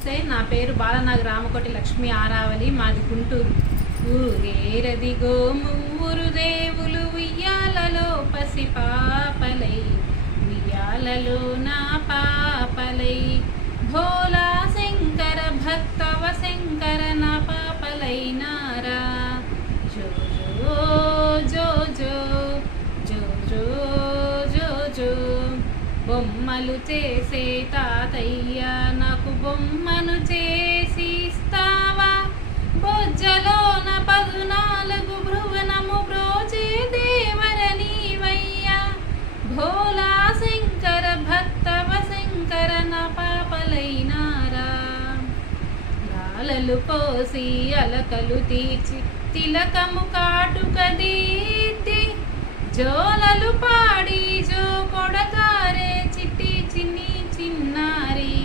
నమస్తే, నా పేరు బాలనాగ రామకోటి లక్ష్మి ఆరావళి, మాది గుంటూరు. ఊరేరదిగో మువ్వురు దేవులు ఉయ్యాలలో పసిపాపలై, ఉయ్యాలలో నా పాపలై, భోలా శంకర భక్తవ శంకర నా పాపలైనారా. జో జో జో జో జో జో జో బొమ్మలు చేసే తాతయ్య, నాకు బొమ్మను చేసి ఇస్తావా? బొజ్జలోన 14 భువనము బ్రోచే దేవర నీవయ్యా. భోలా శంకర భక్తవ శంకర నా పాపలైనారా. లాలలు పోసి అలకలు తీర్చి తిలకము కాటుక దిద్ది, జోలలు పాడి జో కొడతారే చిట్టి చిన్ని చిన్నారి.